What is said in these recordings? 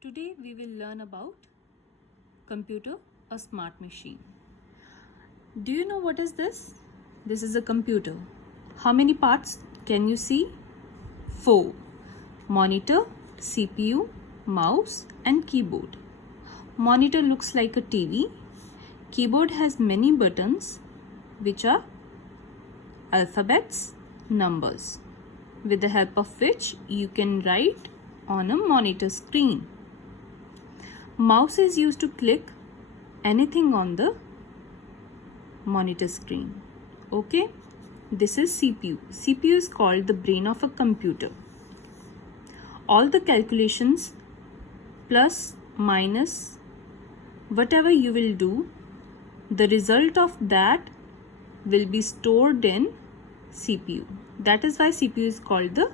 Today we will learn about computer, a smart machine. Do you know what is this? This is a computer. How many parts can you see? 4. Monitor, CPU, mouse and keyboard. Monitor looks like a TV. Keyboard has many buttons which are alphabets, numbers, with the help of which you can write on a monitor screen. Mouse is used to click anything on the monitor screen. Okay, this is CPU. CPU is called the brain of a computer. All the calculations, plus, minus, whatever you will do, the result of that will be stored in CPU. That is why CPU is called the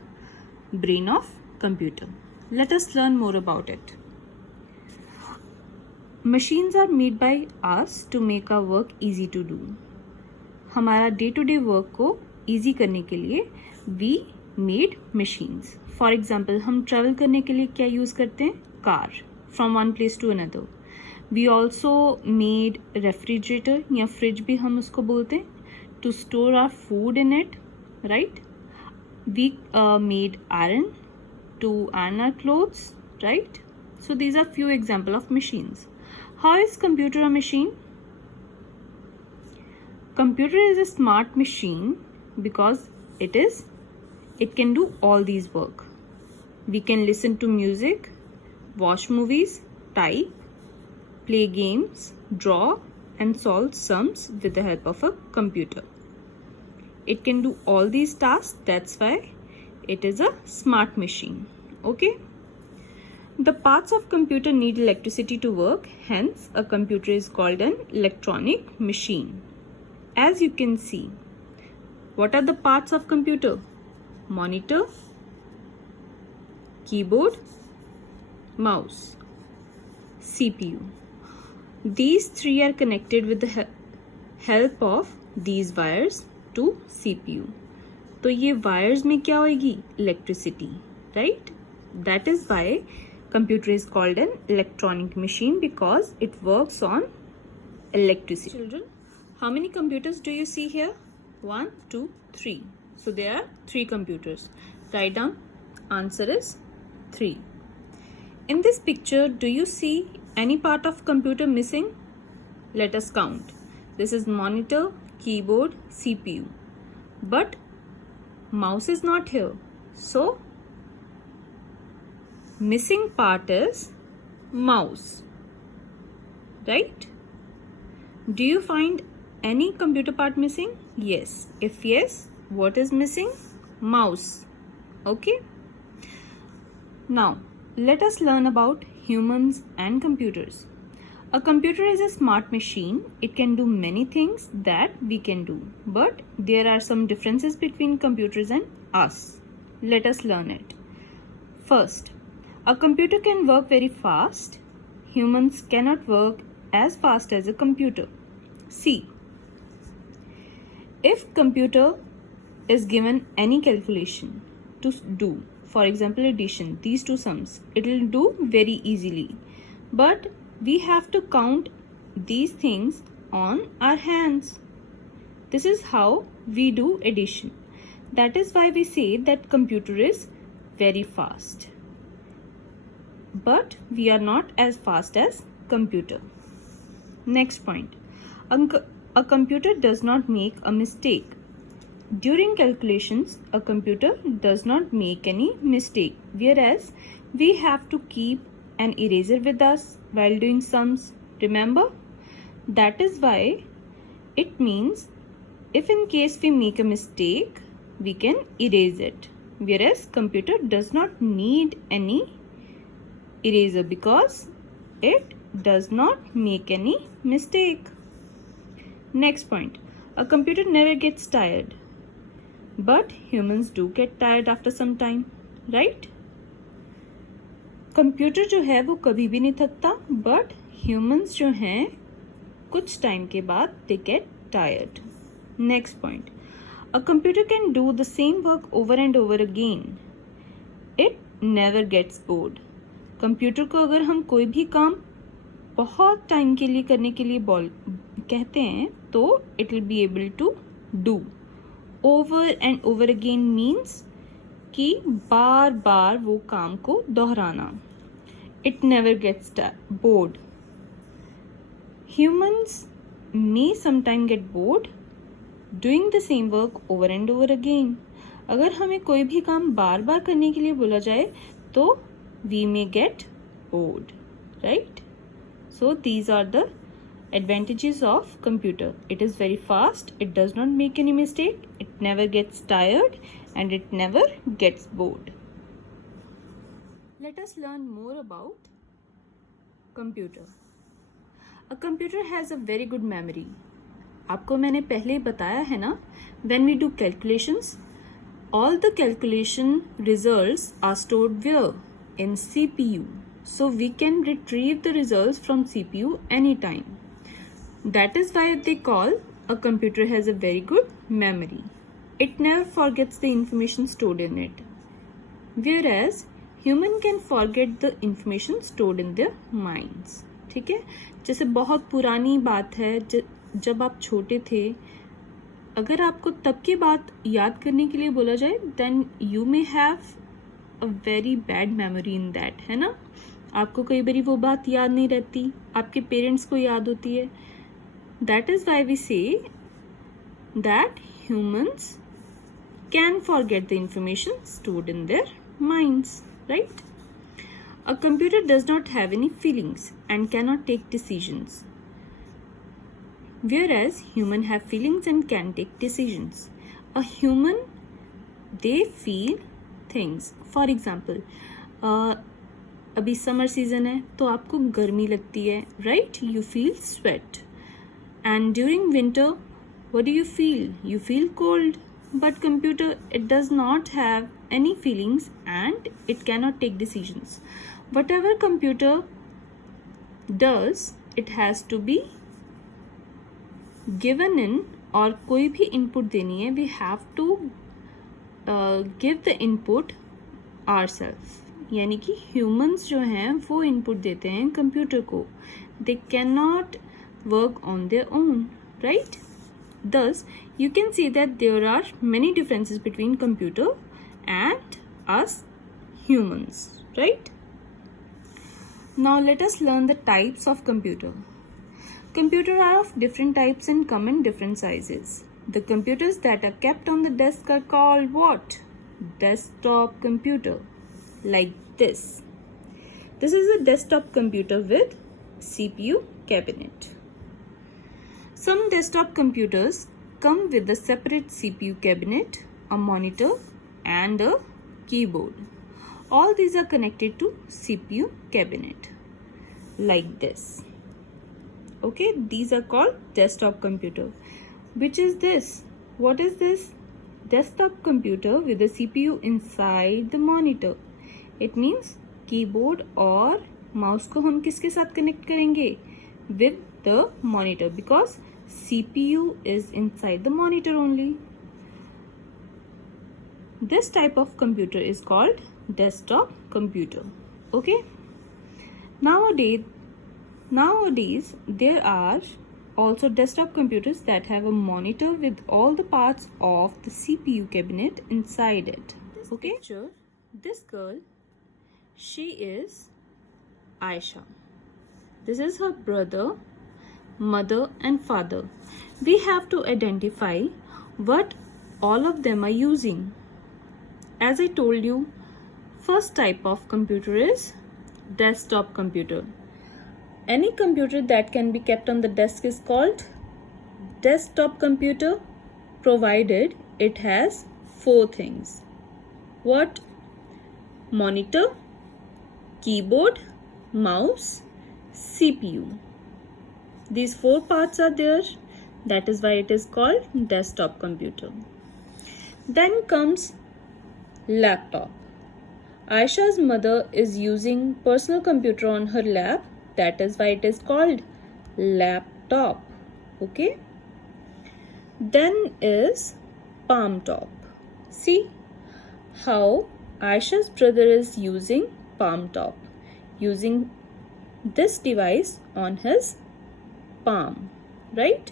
brain of computer. Let us learn more about it. Machines are made by us to make our work easy to do. हमारा day to day work को easy करने के लिए we made machines. For example हम travel करने के लिए क्या यूज़ करते हैं? Car, from one place to another. We also made refrigerator या फ्रिज भी हम उसको बोलते हैं, to store our food in it, right. We made iron to iron our clothes, right. So these are few example of machines. How is computer a machine? Computer is a smart machine because it can do all these work. We can listen to music, watch movies, type, play games, draw and solve sums with the help of a computer. It can do all these tasks, that's why it is a smart machine. Okay? The parts of computer need electricity to work, hence a computer is called an electronic machine. As you can see, what are the parts of computer? Monitor, keyboard, mouse, CPU. These three are connected with the help of these wires to CPU. तो ये wires में क्या होगी? Electricity, right? That is why computer is called an electronic machine because it works on electricity. Children, how many computers do you see here? 1, 2, 3. So there are 3 computers. Write down. Answer is 3. In this picture, do you see any part of computer missing? Let us count. This is monitor, keyboard, CPU. But mouse is not here. So missing part is mouse, right? Do you find any computer part missing? Yes. If yes, what is missing? Mouse. Okay. Now let us learn about humans and computers. A computer is a smart machine. It can do many things that we can do, but there are some differences between computers and us. Let us learn it. First, a computer can work very fast. Humans cannot work as fast as a computer. See, if computer is given any calculation to do, for example addition, these two sums, it will do very easily. But we have to count these things on our hands. This is how we do addition. That is why we say that computer is very fast. But we are not as fast as computer. Next point. A computer does not make a mistake. During calculations, a computer does not make any mistake, whereas we have to keep an eraser with us while doing sums. Remember? That is why it means if in case we make a mistake, we can erase it, whereas computer does not need any eraser because it does not make any mistake. Next point. A computer never gets tired, but humans do get tired after some time, right? Computer जो है वो कभी भी नहीं थकता, but humans जो हैं कुछ टाइम के बाद they get tired. Next point. A computer can do the same work over and over again. It never gets bored. Computer को अगर हम कोई भी काम बहुत टाइम के लिए करने के लिए कहते हैं तो it will be able to do. Over and over again means कि बार बार वो काम को दोहराना. It never gets bored. Humans may sometime get bored doing the same work over and over again. अगर हमें कोई भी काम बार बार करने के लिए बोला जाए तो we may get bored, right? So these are the advantages of computer. It is very fast, it does not make any mistake, it never gets tired and it never gets bored. Let us learn more about computer. A computer has a very good memory. आपको मैंने पहले ही बताया है ना, when we do calculations, all the calculation results are stored where? In CPU. So we can retrieve the results from CPU anytime. That is why they call a computer has a very good memory. It never forgets the information stored in it. Whereas human can forget the information stored in their minds. ठीक है, जैसे बहुत पुरानी बात है, जब आप छोटे थे, अगर आपको तब की बात याद करने के लिए बोला जाए then you may have a very bad memory in that, है ना. आपको कई बार वो बात याद नहीं रहती, आपके पेरेंट्स को याद होती है. That is why we say that humans can forget the information stored in their minds, right. A computer does not have any feelings and cannot take decisions, whereas human have feelings and can take decisions. A human, they feel things. For example, अभी summer season है तो आपको गर्मी लगती है, right? You feel sweat. And during winter, what do you feel? You feel cold. But computer, it does not have any feelings and it cannot take decisions. Whatever computer does, it has to be given in, और कोई भी input देनी है, we have to give the input ourselves. यानी कि humans जो हैं वो input देते हैं computer को. They cannot work on their own, right? Thus, you can see that there are many differences between computer and us humans, right? Now let us learn the types of computer. Computers are of different types and come in different sizes. The computers that are kept on the desk are called what? Desktop computer. Like this. This is a desktop computer with CPU cabinet. Some desktop computers come with a separate CPU cabinet, a monitor and a keyboard. All these are connected to CPU cabinet like this. Okay, these are called desktop computer. Which is this? What is this? Desktop computer with a CPU inside the monitor. It means keyboard और mouse को हम किसके साथ connect करेंगे? With the monitor, because CPU is inside the monitor only. This type of computer is called desktop computer. Okay, nowadays there are also desktop computers that have a monitor with all the parts of the CPU cabinet inside it. Okay, picture, this girl, she is Aisha. This is her brother, mother and father. We have to identify what all of them are using. As I told you, first type of computer is desktop computer. Any computer that can be kept on the desk is called desktop computer, provided it has 4 things. What? Monitor, keyboard, mouse, CPU. These 4 parts are there. That is why it is called desktop computer. Then comes laptop. Aisha's mother is using personal computer on her lap. That is why it is called laptop. Okay. Then is palm top. See how Aisha's brother is using palm top. using this device on his palm, right?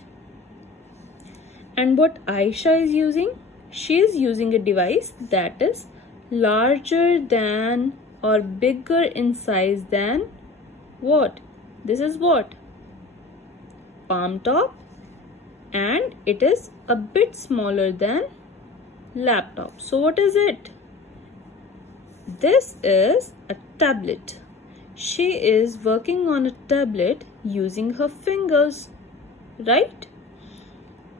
And what Aisha is using? She is using a device that is larger than or bigger in size than what? This is what? Palm top, and it is a bit smaller than laptop. So what is it? This is a tablet. She is working on a tablet using her fingers, right?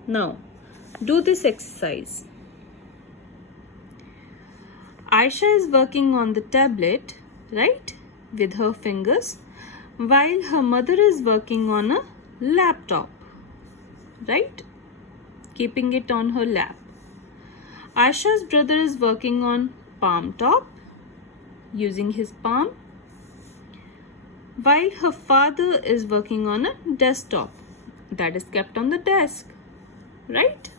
Now, do this exercise. Aisha is working on the tablet, right, with her fingers, while her mother is working on a laptop, right, keeping it on her lap. Aisha's brother is working on palm top, using his palm, while her father is working on a desktop that is kept on the desk, right?